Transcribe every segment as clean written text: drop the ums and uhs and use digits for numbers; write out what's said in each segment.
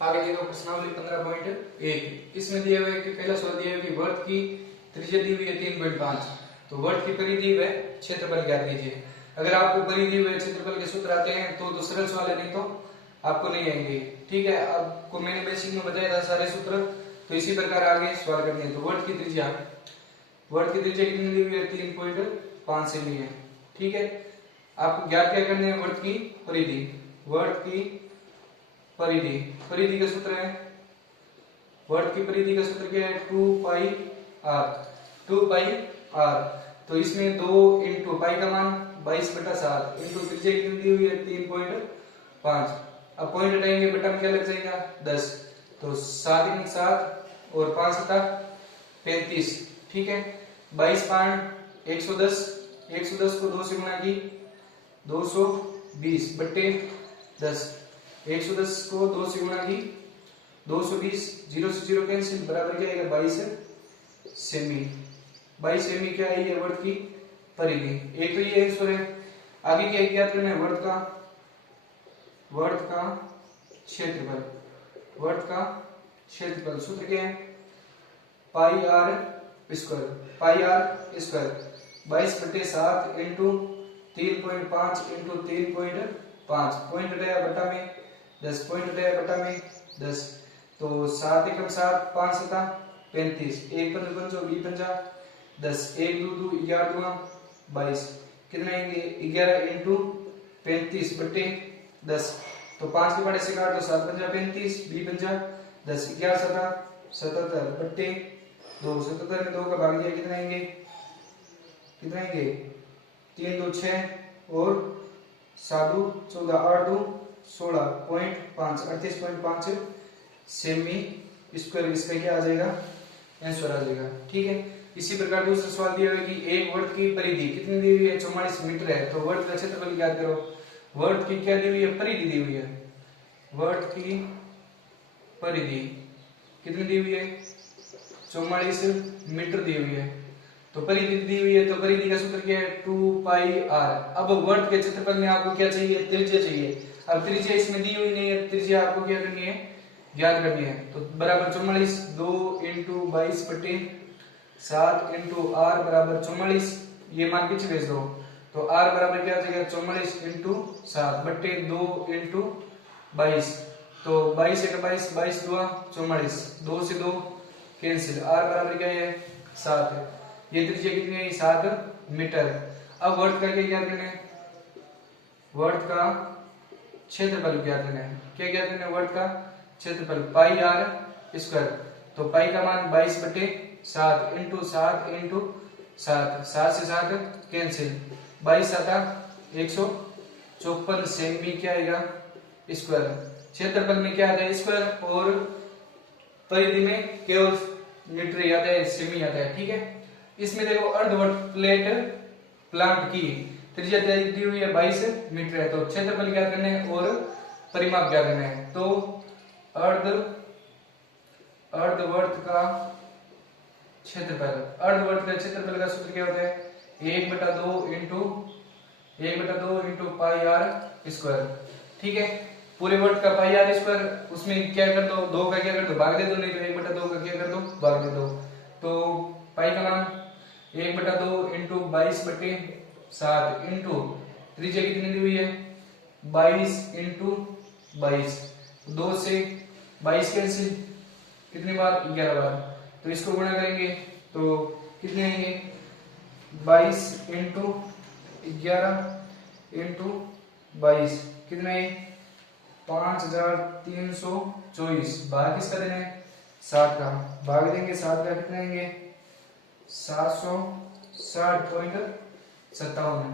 आगे देखो प्रश्नावली 15.1। इसमें दिया हुआ है कि पहला सवाल दिया हुआ है कि वर्त की त्रिज्या दी हुई है 3.5, तो वर्त की परिधि व क्षेत्रफल ज्ञात कीजिए। अगर आपको परिधि व क्षेत्रफल के सूत्र आते हैं तो सरल सवाल है, नहीं तो आपको नहीं आएंगे। ठीक है, आपको मैंने बेसिक में बताया था सारे सूत्र, तो इसी प्रकार आगे सवाल करते हैं। तो वर्त की त्रिज्या कितनी दी हुई है? 3.5 सेमी है। ठीक है, आपको ज्ञात क्या करने हैं? वर्त की परिधि। वर्त की परिधि का सूत्र है, वर्त की परिधि का सूत्र क्या है? 2 पाई आर। 2 pi are. तो इसमें 2 इंटू पाई का मान 22/7 इंटू त्रिज्या कितनी दी हुई है? 3.5। अब पॉइंट हटाएंगे, बटा में क्या लग जाएगा? 10। तो 7 × 7 और 5 × 35। ठीक है, 22 पाँच 110। 110 को 2 से गुणा की 220/10। 110 को 2 से गुणा की 220, 0 से 0 कैंसिल, बराबर क्या आएगा? 22 सेमी। 22 सेमी क्या है? ये वर्त की परिधि। एक तो ये आंसर है। आगे क्या ज्ञात करना है? वर्त का क्षेत्रफल। वर्त का क्षेत्रफल सूत्र क्या है? Pi r square. Pi r square 22/7 into 3.5 into 3.5। Point हटाया, बटा में 10। पॉइंट हटाया, बटा में 10। तो 7 × 7 5 × 35। 1 × 5 = 20 10। 1 2 2 11 2 22। कितने आएंगे? 11 इंटू 35/10। तो 5 के बड़े से काट दो, 7 × 35, 20 × 10, 11 × 7 77/2। 77 में 2 का भाग दिया, कितने आएंगे? 3 2 6 और 7 2 14, 8 2 16.5 38.5 सेमी स्क्वायर। इसका क्या आ जाएगा? आंसर आ जाएगा। ठीक है, इसी प्रकार दूसरा सवाल दिया हुआ है कि एक वर्त की परिधि कितनी दी हुई है? 44 मीटर है। तो वर्त का क्षेत्रफल ज्ञात करो। वर्त की क्या दी हुई है? परिधि दी हुई है। वर्त की परिधि कितनी दी हुई है? 44 मीटर दी हुई है। तो परिधि दी हुई है, तो परिधि का सूत्र क्या है? 2 पाई आर। अब वर्त के क्षेत्रफल में आपको क्या चाहिए? त्रिज्या चाहिए। अब त्रिज्या इसमें दी हुई नहीं है, त्रिज्या आपको क्या करनी है? ज्ञात करनी है। तो बराबर 44, 2 × 22/7 इंटू आर बराबर 44। ये मान पीछे भेज दो, तो आर बराबर क्या आ जाएगा? 44 × 7/2 इंटू 22। तो 22 × 22, 22 2 44, 2 से 2 कैंसिल, आर बराबर क्या है? 7 है। ये त्रिज्या कितनी है? 7 मीटर। अब वर्त का क्या ज्ञात करना है? वर्त का क्षेत्रफल ज्ञात करना है। क्या ज्ञात करना है? वर्त का क्षेत्रफल पाई आर स्क्वायर। तो पाई का मान 22/7 इंटू 7 इंटू 7, 7 से 7 कैंसिल, 22 7 154 सेमी क्या आएगा? स्क्वायर। क्षेत्रफल में क्या आता है? स्क्वायर, और परिधि में केवल मीटर ही आता है, सेमी आता है। ठीक है, इसमें देखो अर्धवर्त प्लेट प्लांट की त्रिज्या दी हुई है 22 मीटर है। तो क्षेत्रफल ज्ञात करना है और परिमाप ज्ञात करना है। तो अर्धवर्त का क्षेत्रफल। अर्धवर्त का क्षेत्रफल का सूत्र क्या होता है? 1/2 इंटू पाई आर स्क्वायर। ठीक है, पूरे वर्त का पाई आर स्क्वायर, उसमें क्या कर दो? 2 का क्या कर दो? भाग दे दो, नहीं तो 1/2 का क्या कर दो? भाग दे दो। तो पाई का मान 1/2 इंटू 22/7 इंटू त्रिज्या कितनी दी हुई है? 22 इंटू 22। 2 से 22 कैंसिल, कितनी बार? 11 बार। तो इसको गुणा करेंगे तो कितने आएंगे? 22 इंटू 11 इंटू 22 कितने? 5324। भाग किसका देना है? 7 का। भाग देंगे 7 का, कितने आएंगे? 760.57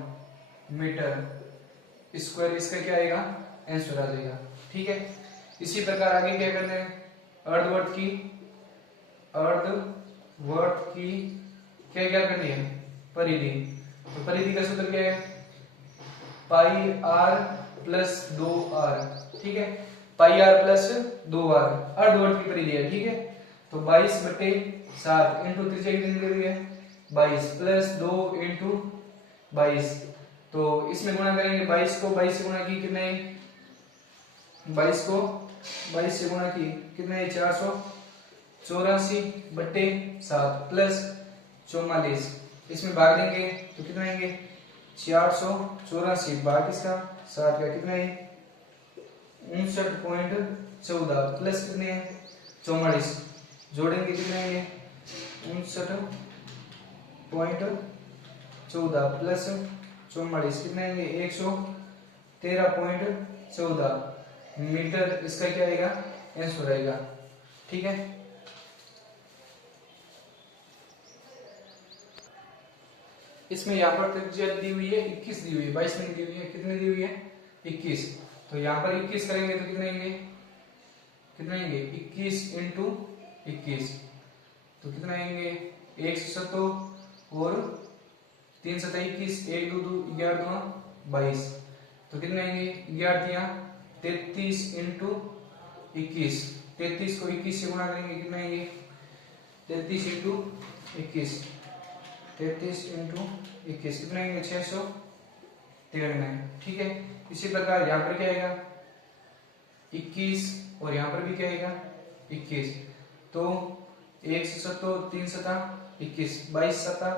मीटर स्क्वायर। इसका क्या आएगा? आंसर आ जाएगा। ठीक है, इसी प्रकार आगे क्या करना है? अर्धवर्त की क्या क्या करनी है? परिधि। तो परिधि का सूत्र क्या है? Pi are plus 2r। ठीक है, पाई आर प्लस 2r अर्धवर्त की परिधि है। ठीक है, तो 22/7 इंटू त्रिज्या कितनी दी हुई है? 22 प्लस 2 इंटू 22। तो इसमें गुणा करेंगे, 22 को 22 से गुणा की कितने? 22 को 22 से गुणा की कितने 484 बट्टे 7 प्लस 44, इसमें भाग देंगे तो कितना आएंगे 484 भाग इसका 7 का कितना है 59.14 प्लस कितने 44 जोड़ेंगे कितने आएंगे 59.14 प्लस 44 कितने आएंगे 113.14 मीटर, इसका क्या आएगा आंसर आएगा। ठीक है, इसमें यहाँ पर त्रिज्या दी हुई है 21 दी हुई है, 22 नहीं दी हुई है, कितनी दी हुई है 21, तो यहाँ पर 21 करेंगे तो कितने आएंगे 21 इंटू 21 तो कितना आएंगे 170 और 3 7 21 1 2 2 11 22 तो कितने आएंगे 11 33 इंटू 21, 33 को 21 से गुणा करेंगे कितना आएंगे 33 इंटू 21 कितना आएंगे 693। ठीक है, इसी प्रकार यहाँ पर क्या आएगा 21 और यहाँ पर भी क्या आएगा 21, तो 170 3 7 21 22 7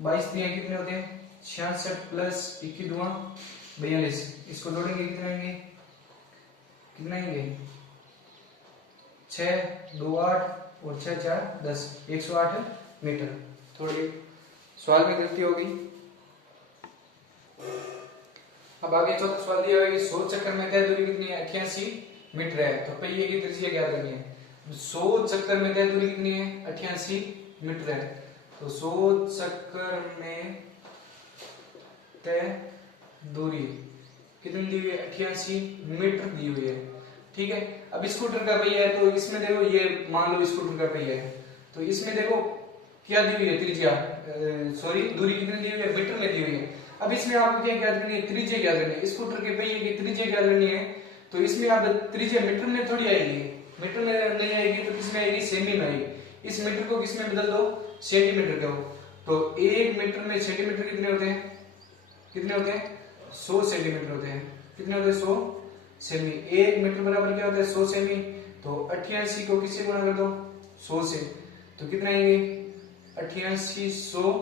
22 दिए कितने होते हैं 66 प्लस 21 2 42, इसको जोड़ेंगे कितने आएंगे 6 2 8 और 6 4 10 108 मीटर। थोड़ी सवाल में गलती होगी। अब आगे चौथा सवाल दिया हुआ है कि 100 चक्कर में तय दूरी कितनी है 88 मीटर है, तो पहिए की त्रिज्या ज्ञात करनी है। 100 चक्कर में तय दूरी कितनी है 88 मीटर है, तो 100 चक्कर में तय दूरी कितनी दी हुई है 88 मीटर दी हुई है। ठीक है, अब स्कूटर का पहिया है तो इसमें देखो ये मान लो स्कूटर का पहिया है, तो इसमें देखो क्या दी हुई है त्रिज्या दूरी कितनी दी हुई है मीटर में दी हुई है। अब इसमें आपको क्या ज्ञात करनी है त्रिज्या ज्ञात करनी है, स्कूटर के पहिए की त्रिज्या ज्ञात करनी है, तो इसमें आप त्रिज्या मीटर में थोड़ी आएगी, मीटर में नहीं आएगी तो किसमें आएगी सेमी में आएगी। इस मीटर को किसमें बदल दो सेंटीमीटर का, तो 1 मीटर में सेंटीमीटर कितने होते हैं 100 सेंटीमीटर होते हैं, कितने होते हैं 100 सेमी। 1 मीटर बराबर क्या होता है 100 सेमी, तो 88 को किससे गुणा कर दो 100 से, तो कितना आएंगे 8800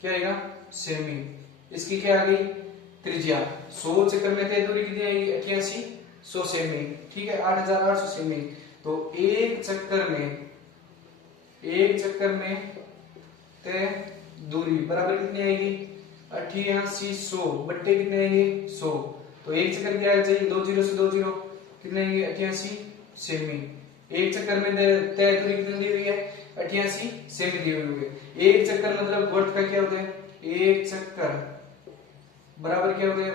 क्या आएगा सेमी। इसकी क्या आ गई त्रिज्या 100 चक्कर में तय दूरी कितनी आएगी 8800 सेमी। ठीक है, 8800 सेमी, तो एक चक्कर में तय दूरी बराबर कितनी आएगी 8800 बट्टे कितने आएंगे 100, तो एक चक्कर क्या चाहिए 2 0 से 2 0 कितने आएंगे 88 सेमी। एक चक्कर में तय दूरी कितनी दी हुई है 88 सेमी दी हुई है। एक चक्कर मतलब वर्त का क्या होता है, एक चक्कर बराबर क्या होता है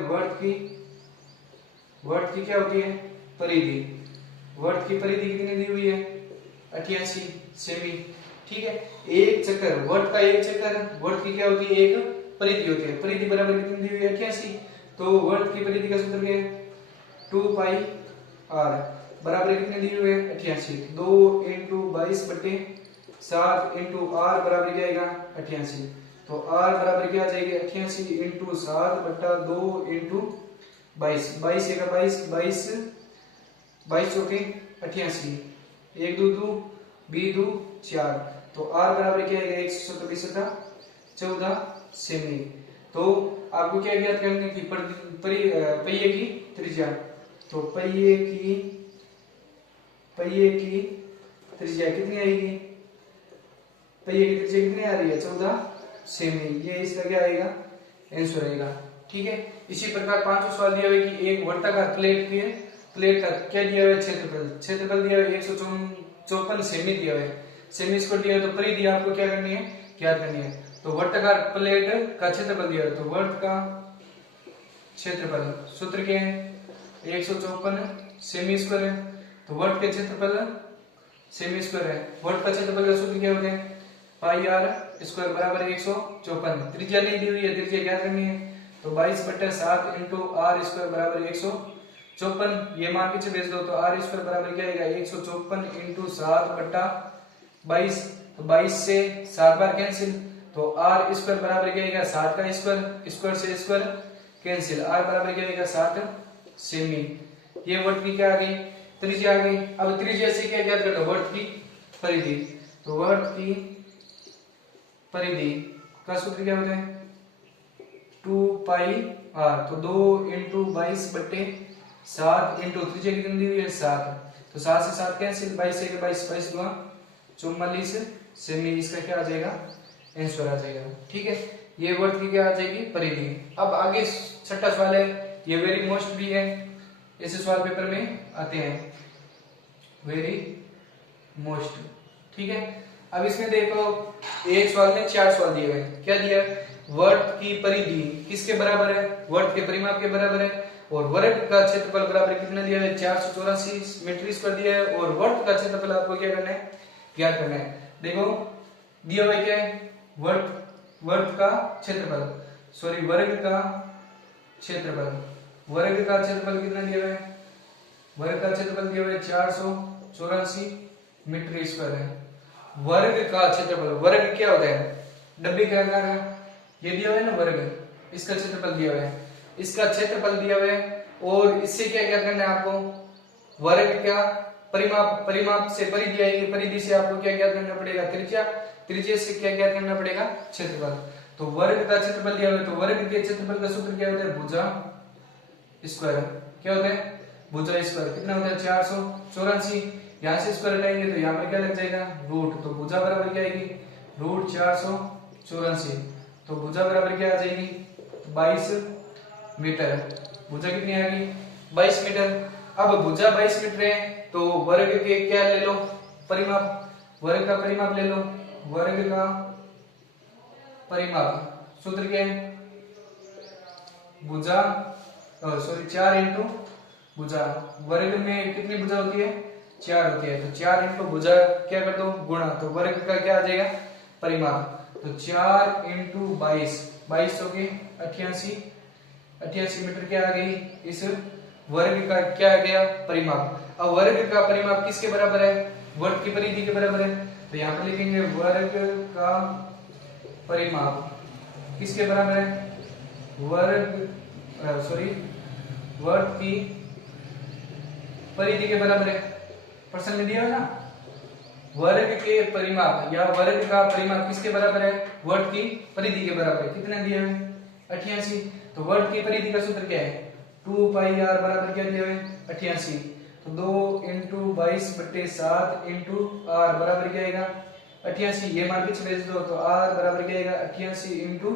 वर्त की क्या होती है परिधि, वर्त की परिधि कितनी दी हुई है 88 सेमी। ठीक है, एक चक्कर वर्त का एक चक्कर वर्त की क्या होती है एक परिधि होती है, परिधि बराबर कितनी दी हुई है 88, तो वर्त की परिधि का सूत्र क्या है 2 पाई r बराबर कितने दी हुई है 88, 2 इंटू 22 बट्टे 7 इंटू r बराबर क्या आएगा 88, तो r बराबर क्या आ जाएगी 88 इंटू 7 बट्टा 2 इंटू 22, 22 का 22 चौके 88, 1 2 2 2 2 4, तो r बराबर क्या आएगा 117 14 सेमी। तो आपको क्या ज्ञात करने की पहिए की त्रिज्या, तो पहिए की त्रिज्या कितनी आएगी, पहिए की त्रिज्या कितनी आ रही है 14 सेमी, ये इसका क्या आएगा आंसर आएगा। ठीक है, इसी प्रकार पांचवा सवाल दिया हुआ है कि एक वर्ताकार प्लेट का क्या दिया हुआ है क्षेत्रफल दिया हुआ है 154 सेमी दिया हुआ है, सेमी स्क्वायर दिया है, तो परिधि आपको क्या करनी है ज्ञात करनी है। तो वर्ताकार प्लेट का क्षेत्रफल दिया है, तो वर्त का क्षेत्रफल सूत्र क्या है 154 सेमी स्क्वायर है, तो वर्त के क्षेत्रफल सेमी स्क्वायर है, वर्त का क्षेत्रफल का सूत्र क्या होता है पाई r स्क्वायर बराबर 154, त्रिज्या नहीं दी हुई है त्रिज्या ज्ञात करनी है, तो 22/7 इंटू r स्क्वायर बराबर 154, ये मान पीछे भेज दो, तो r स्क्वायर बराबर क्या आएगा 154 इंटू 7/22, तो 22 से 7 बार कैंसिल, तो r स्क्वायर बराबर क्या आएगा 7 का स्क्वायर, स्क्वायर से स्क्वायर कैंसिल, r बराबर क्या आएगा 7 सेमी। ये वर्त की क्या आ गई, त्रिज्या आ गई। अब त्रिज्या से क्या ज्ञात करना, वर्त की परिधि। तो वर्त की परिधि का सूत्र क्या होता है, 2 पाई आर। तो 2 इंटू 22/7 इंटू त्रिज्या कितनी दी हुई है 7, तो 7 से 7 कैंसिल, 22 से 22, 22 दूना 44 सेमी, इसका क्या आ जाएगा, आंसर आ जाएगा। ठीक है, ये वर्त की क्या आ जाएगी, परिधि। अब आगे छठा सवाल है, ये वेरी मोस्ट भी है, ऐसे सवाल पेपर में आते हैं, वेरी मोस्ट। ठीक है, अब इसमें देखो एक सवाल में 4 सवाल दिए हुए हैं। क्या दिया, वर्त की परिधि किसके बराबर है, वर्त के परिमाप के बराबर है, और वर्ग का क्षेत्रफल बराबर कितना दिया है, 484 मीटर स्क्वायर दिया है, और वर्त का क्षेत्रफल आपको क्या करना है, ज्ञात करना है। देखो दिया हुआ क्या है, वर्ग का क्षेत्रफल, सॉरी वर्ग का क्षेत्रफल, वर्ग का क्षेत्रफल कितना दिया हुआ है, वर्ग का क्षेत्रफल दिया हुआ है 484 मीटर स्क्वायर है। वर्ग का क्षेत्रफल, वर्ग क्या होता है, डब्बे का आकार है, ये दिया हुआ है ना वर्ग, इसका क्षेत्रफल दिया हुआ है, इसका क्षेत्रफल दिया हुआ है, और इससे क्या क्या करना है आपको, वर्ग का परिमाप, परिमाप से परिधि आएगी, परिधि से आपको क्या क्या करना पड़ेगा, त्रिज्या, त्रिज्या से क्या क्या करना पड़ेगा, क्षेत्रफल। तो वर्ग का क्षेत्रफल दिया हुआ है, तो वर्ग के क्षेत्रफल का सूत्र क्या होता है, भुजा स्क्वायर। क्या होता है, भुजा स्क्वायर। कितना होता है 484, यहाँ से स्क्वायर हटाएंगे तो यहाँ पर क्या लग जाएगा, रूट। तो भुजा बराबर क्या आएगी, रूट 484। तो भुजा बराबर क्या आ जाएगी, 22 मीटर। भुजा कितनी आ गई, 22 मीटर। अब भुजा 22 मीटर है, तो वर्ग के क्या ले लो, परिमाप, वर्ग का परिमाप ले लो, वर्ग का परिमाप सूत्र क्या है, भुजा, सॉरी 4 इंटू भुजा, वर्ग में कितनी भुजा होती है, 4 होती है, तो 4 इंटू भुजा क्या कर दो, गुणा, तो वर्ग का क्या आ जाएगा, परिमाप। तो 4 इंटू 22, 22 हो गई 88, 88 मीटर क्या आ गई, इस वर्ग का क्या आ गया, परिमाप। अब वर्ग का परिमाप किसके बराबर है, वर्ग की परिधि के बराबर है, तो यहाँ पर लिखेंगे वर्ग का परिमाप किसके बराबर है, वर्ग, सॉरी वर्ग की परिधि के बराबर है। प्रश्न में दिया है ना, वर्ग के परिमाप या वर्ग का परिमाप किसके बराबर है, वर्ग की परिधि के बराबर है। कितना दिया है, 88। तो वर्ग की परिधि का सूत्र क्या है, 2 पाई आर बराबर क्या दिया है, 88। तो 2 इंटू 22/7 इंटू आर बराबर क्या आएगा, 88। ये मान पीछे भेज दो, तो आर बराबर क्या आएगा, 88 इंटू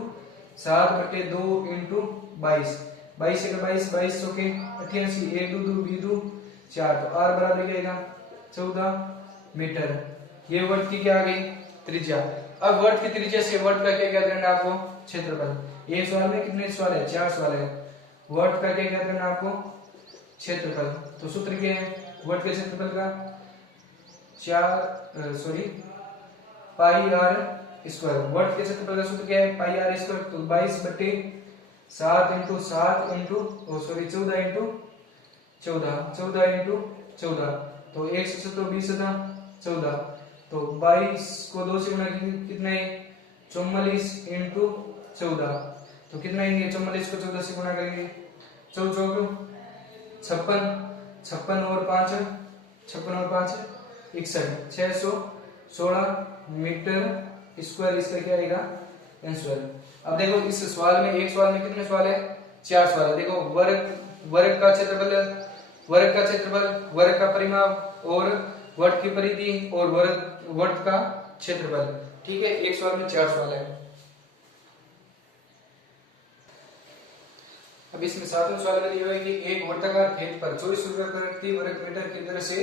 7/2 इंटू 22, 22 से 22, 22 सौ के 88, 1 2 2 2 2 4, तो आर बराबर क्या आएगा, 14 मीटर। ये वर्ग की क्या आ गई, त्रिज्या। अब वर्ग की त्रिज्या से वर्ग का क्या क्या करना है आपको, क्षेत्रफल। एक सवाल में कितने सवाल है, 4 सवाल है। वर्ग का क्या क्या करना है आपको, क्षेत्रफल। तो सूत्र क्या है, वर्ग के क्षेत्रफल का 4 पाई आर स्क्वायर। वर्ग के क्षेत्रफल का सूत्र क्या है, पाई आर स्क्वायर। तो 22/7 इंटू 7 इंटू 14 इंटू 14, 14 इंटू 14, तो 170 20 14। तो 22 को 2 से गुणा कितना है, 44 इंटू 14, तो कितना आएंगे, 44 को 14 से गुणा करेंगे, 4 4 56, 56 और 5 61, 616 मीटर स्क्वायर इसका क्या आएगा, आंसर। अब देखो इस सवाल में, एक सवाल में कितने सवाल है, 4 सवाल है। देखो वर्ग का क्षेत्रफल, वर्ग का क्षेत्रफल, वर्ग का परिमाप और वर्ग की परिधि और वर्ग का क्षेत्रफल। ठीक है, एक सवाल में 4 सवाल है। अब इसमें 7वें सवाल में दिया है कि एक वर्गाकार खेत पर 24 रुपए प्रति वर्ग मीटर की दर से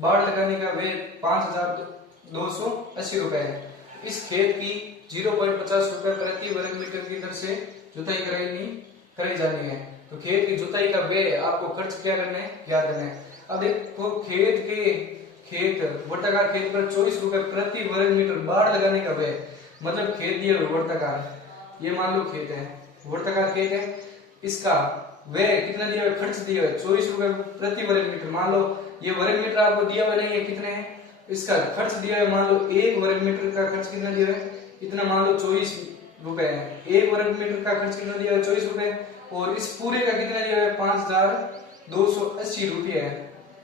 बाढ़ लगाने का व्यय 5280 रुपए है। इस खेत की 0.50 रुपए प्रति वर्ग मीटर की दर से जुताई कराई जानी है। तो खेत की जुताई का व्यय आपको खर्च क्या करना है, ज्ञात करना है। अब देखो वर्गाकार खेत पर 24 रुपए प्रति वर्ग मीटर बाढ़ लगाने का व्यय, मतलब खेत दिया वर्गाकार, ये मान लो खेत है, वर्गाकार खेत है, इसका व्यय कितना दिया हुआ, खर्च दिया हुआ 24 रुपए प्रति वर्ग मीटर। मान लो ये वर्ग मीटर आपको दिया हुआ नहीं है, कितने है, इसका खर्च दिया हुआ, मान लो 1 वर्ग मीटर का खर्च कितना दिया हुआ है, इतना मान लो 24 रुपए है। 1 वर्ग मीटर का खर्च कितना दिया हुआ है, 24 रुपए, और इस पूरे का कितना दिया हुआ है, 5000 280 रुपये है।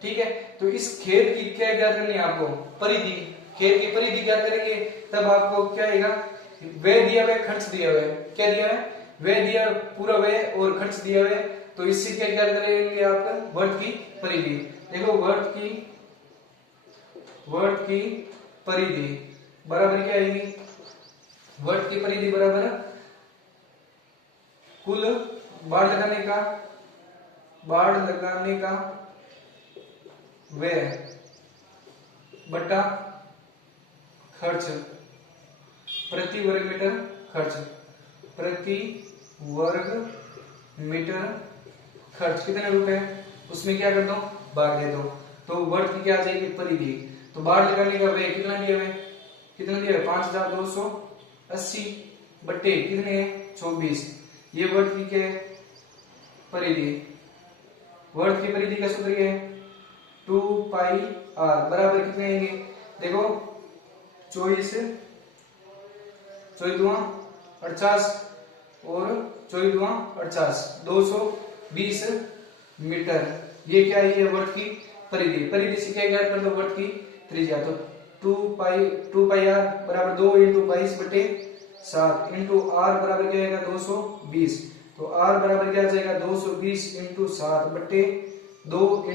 ठीक है, तो इस खेत की क्या ज्ञात करनी है आपको, परिधि, खेत की परिधि ज्ञात करेंगे तब आपको क्या आएगा, व्यय दिया हुआ, खर्च दिया हुआ, क्या दिया है, व्यय दिया, पूरा व्यय और खर्च दिया हुआ, तो इससे क्या ज्ञात करेंगे आप, वर्त की परिधि। देखो वर्त की परिधि बराबर क्या आएगी, वर्त की परिधि बराबर कुल बाढ़ लगाने का व्यय बटा खर्च प्रति वर्ग मीटर, खर्च प्रति वर्ग मीटर खर्च कितने रुपए, उसमें क्या कर दो, भाग दे दो, तो वर्ग की क्या आ जाएगी, परिधि। तो बाढ़ लगाने का व्यय कितना दिया हुआ, 5280 बट्टे कितने 24, ये वर्ग की क्या है, परिधि। वर्ग की परिधि का सूत्र है 2 पाई आर बराबर कितने आएंगे, देखो 24 दूना 48 और 24 दूना 48, 220 मीटर, ये क्या है, ये वर्ग की परिधि। परिधि से क्या ज्ञात कर दो, वर्ग की त्रिज्या, तो 2 पाई आर बराबर 2 × 22 बटे 7 इंटू आर बराबर क्या आएगा 220, तो आर बराबर क्या आ जाएगा 220 × 7 बटे 2 ×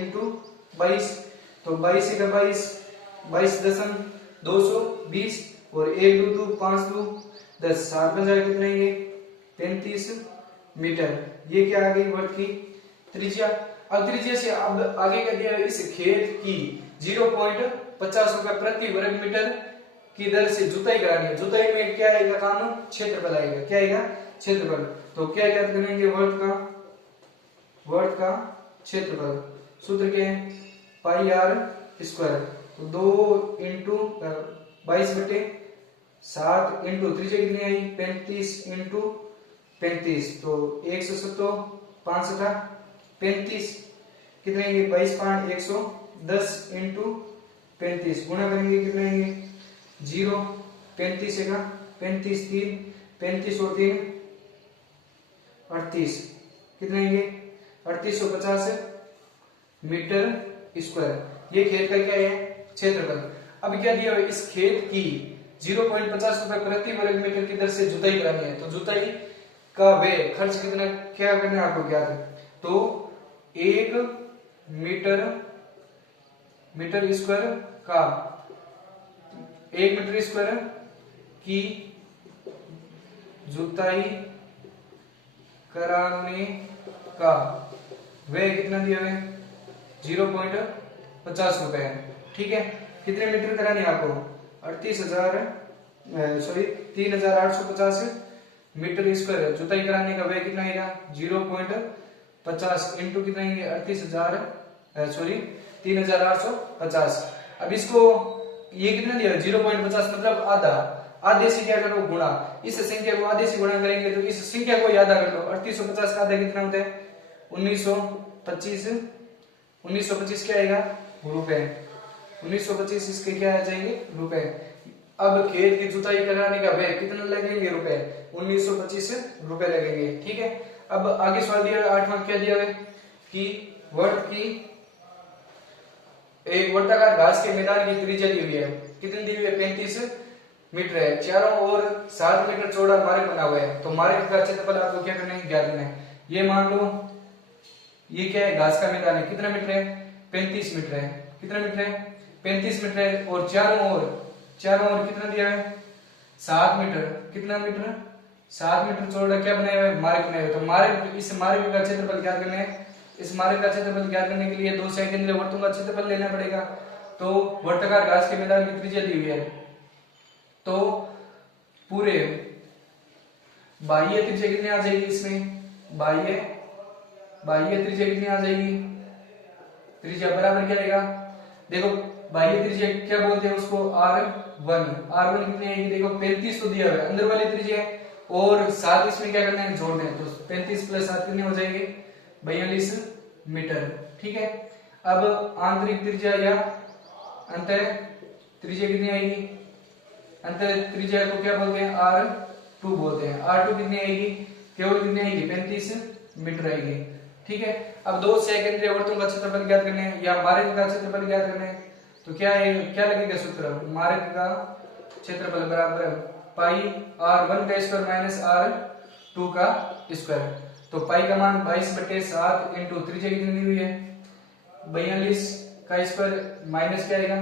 22, तो 22 का 22 दशम 220 और 1 2 2 5 2 10, 7 बन जाएगा कितना, ये 35 मीटर, ये क्या आ गई वर्ग की त्रिज्या। अब त्रिज्या से अब आगे क्या दिया है, इस खेत की 0.50 रुपए प्रति वर्ग मीटर की दर से जुताई करानी है। जुताई में क्या आएगा काम, क्षेत्रफल आएगा, क्या आएगा, क्षेत्रफल। तो क्या ज्ञात करेंगे, वर्ग का क्षेत्रफल, सूत्र क्या है, पाई आर स्क्वायर, तो 2 × 22 बटे 7 इंटू त्रिज्या कितनी आई 35 × 35, तो 170 5 35 कितने आएंगे 22 5 110 × 35 गुणा करेंगे कितने आएंगे 0 35 का 35 3 35 और 3 38 कितने आएंगे 3850 मीटर स्क्वायर, ये खेत का क्या है, क्षेत्रफल। अब क्या दिया है, इस खेत की 0.50 रुपए प्रति वर्ग मीटर की दर से जुताई करानी है, तो जुताई का व्यय खर्च कितना क्या करना है आपको ज्ञात है, तो 1 मीटर स्क्वायर का 1 मीटर स्क्वायर की जुताई कराने का व्यय कितना दिया है 0.50 रुपए है। ठीक है, कितने मीटर करानी है आपको 3850 मीटर स्क्वायर जुताई कराने का व्यय कितना आएगा 0.50 इंटू कितना आएंगे 3850। अब इसको ये कितना दिया 0.50 मतलब आधा, आधे से क्या करो गुणा, इस संख्या को आधे से गुणा करेंगे तो इस संख्या को याद कर लो 3850 का आधा कितना होता है 1925 क्या आएगा रुपए, 1925 इसके क्या आ जाएंगे रुपए। अब खेत की जुताई कराने का व्यय कितना लगेंगे रुपए 1925 रुपए लगेंगे। ठीक है, अब आगे सवाल दिया 8वां क्या दिया है कि एक वर्ताकार घास के मैदान की त्रिज्या दी हुई है, कितनी दी हुई है 35 मीटर है, चारों ओर 7 मीटर चौड़ा मार्ग बना हुआ है, तो मार्ग का क्षेत्रफल आपको क्या करना है ज्ञात करना है। ये मान लो ये क्या है घास का मैदान है, कितना मीटर है 35 मीटर है, कितना मीटर है 35 मीटर है, और चारों ओर कितना दिया है 7 मीटर, कितना मीटर 7 मीटर चौड़ा क्या बनाया हुआ है मार्ग बनाया हुआ है, तो मार्ग इस मार्ग का क्षेत्रफल ज्ञात करना है। इस मार्ग का क्षेत्रफल ज्ञात करने के लिए दो सेकेंडरी वर्तुल का क्षेत्रफल लेना पड़ेगा, तो वर्ताकार घास के मैदान की त्रिज्या दी हुई है, तो पूरे बाह्य त्रिज्या कितनी आ जाएगी, इसमें बाह्य त्रिज्या कितनी आ जाएगी, त्रिज्या बराबर क्या आएगा देखो बाह्य त्रिज्या क्या बोलते हैं उसको R1 कितनी आएगी देखो 35 तो दिया हुआ है अंदर वाली त्रिज्या और 7 इसमें क्या करना है जोड़ना है, तो 35 + 7 कितने हो जाएंगे 42 मीटर। ठीक है, अब आंतरिक त्रिज्या या अंतर त्रिज्या कितनी आएगी, अंतर त्रिज्या को क्या बोलते हैं R2 बोलते हैं, R2 कितनी आएगी केवल कितनी आएगी 35 मीटर आएगी। ठीक है। अब दो सकेंद्रीय वृत्तों का क्षेत्रफल ज्ञात करने हैं या मार्ग का क्षेत्रफल ज्ञात करने हैं, तो क्या है, क्या लगेगा सूत्र, मार्ग का क्षेत्रफल बराबर पाई r1 का स्क्वायर माइनस r2 का स्क्वायर। तो पाई का मान 22/7 इंटू त्रिज्या कितनी दी हुई है 42 का स्क्वायर माइनस क्या आएगा,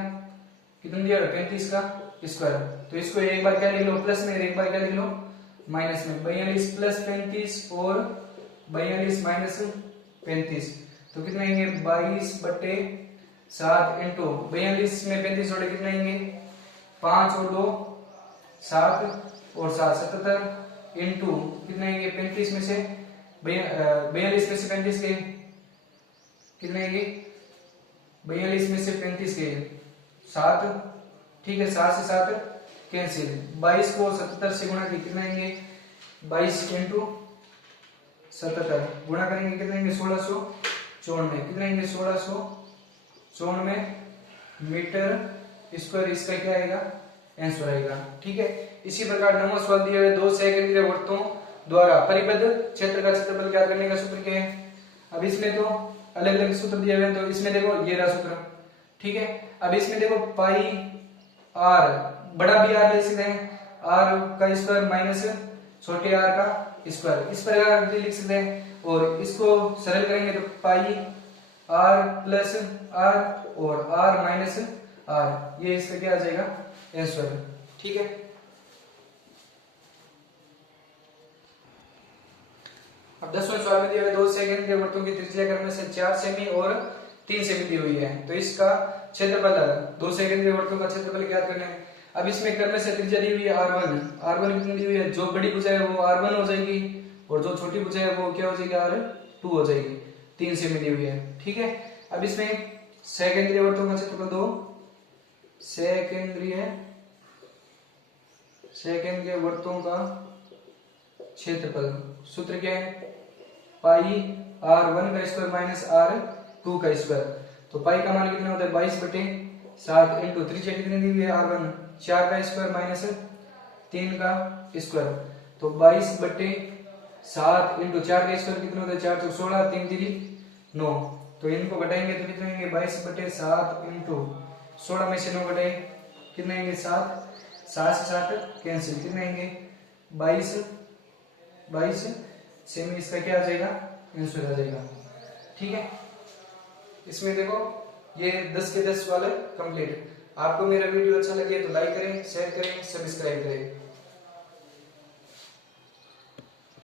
कितनी दिया 35 का स्क्वायर। तो इसको एक बार क्या लिख लो प्लस में, एक बार क्या लिख लो माइनस में। 42 प्लस 35 और 42 माइनस 35, तो कितने आएंगे 22/7 इंटू 42 में 35 जोड़े कितने आएंगे 5 और 2 7 और 7 77 इंटू कितने आएंगे 35 में से 42 में से 35 के कितने आएंगे 42 में से 35 के 7, ठीक है 7 से 7 कैंसिल। 22 को 77 से गुणा किया कितने आएंगे 22 इंटू 77 गुणा करेंगे कितने आएंगे 1694, कितने आएंगे 1694 मीटर स्क्वायर, इसका क्या आएगा आंसर आएगा। ठीक है। इसी प्रकार नंबर सवाल दिए हुए दो सकेंद्रीय वृत्तों द्वारा परिबद्ध क्षेत्र का क्षेत्रफल ज्ञात करने का सूत्र क्या है। अब इसमें तो अलग अलग सूत्र दिए हुए हैं, तो इसमें देखो ये रहा सूत्र, ठीक है। अब इसमें देखो पाई आर, बड़ा भी आर ले सकते हैं, आर का स्क्वायर माइनस छोटे आर का स्क्वायर, इस प्रकार भी लिख सकते हैं। और इसको सरल करेंगे तो पाई आर प्लस आर और आर माइनस आर, ये इसका क्या आ जाएगा आंसर, ठीक है। अब 10वें सवाल में दिया हुआ 2 सकेंद्रीय वृत्तों की त्रिज्या क्रम से 4 सेमी और 3 सेमी दी हुई है, तो इसका क्षेत्रफल 2 सकेंद्रीय वृत्तों का क्षेत्रफल ज्ञात करना है। अब इसमें क्रम से त्रिज्या दी हुई है r1, r1 कितनी दी हुई है, जो बड़ी भुजा है वो r1 हो जाएगी और जो छोटी भुजा है वो क्या हो जाएगी r2 हो जाएगी, 3 सेमी दी हुई है, ठीक है। अब इसमें सकेंद्रीय वृत्तों का क्षेत्रफल 2 सकेंद्रीय वृत्तों का क्षेत्रफल, सूत्र क्या है पाई r1 का स्क्वायर माइनस r2 का स्क्वायर। तो पाई का मान कितना होता है 22/7 इंटू त्रिज्या कितनी दी हुई है r1 4 का स्क्वायर माइनस 3 का स्क्वायर। तो 22/7 इंटू 4 का स्क्वायर कितना होता है 4 × 16 3 × 9, तो इनको घटाएंगे तो कितने आएंगे 22/7 इंटू 16 में से 9 घटाए कितने आएंगे 7, 7 से 7 कैंसिल, कितने आएंगे 22 सेमी, इसका क्या आ जाएगा आंसर आ जाएगा, ठीक है। इसमें देखो ये 10 के 10 वाले कंप्लीट। आपको मेरा वीडियो अच्छा लगे तो लाइक करें, शेयर करें, सब्सक्राइब करें।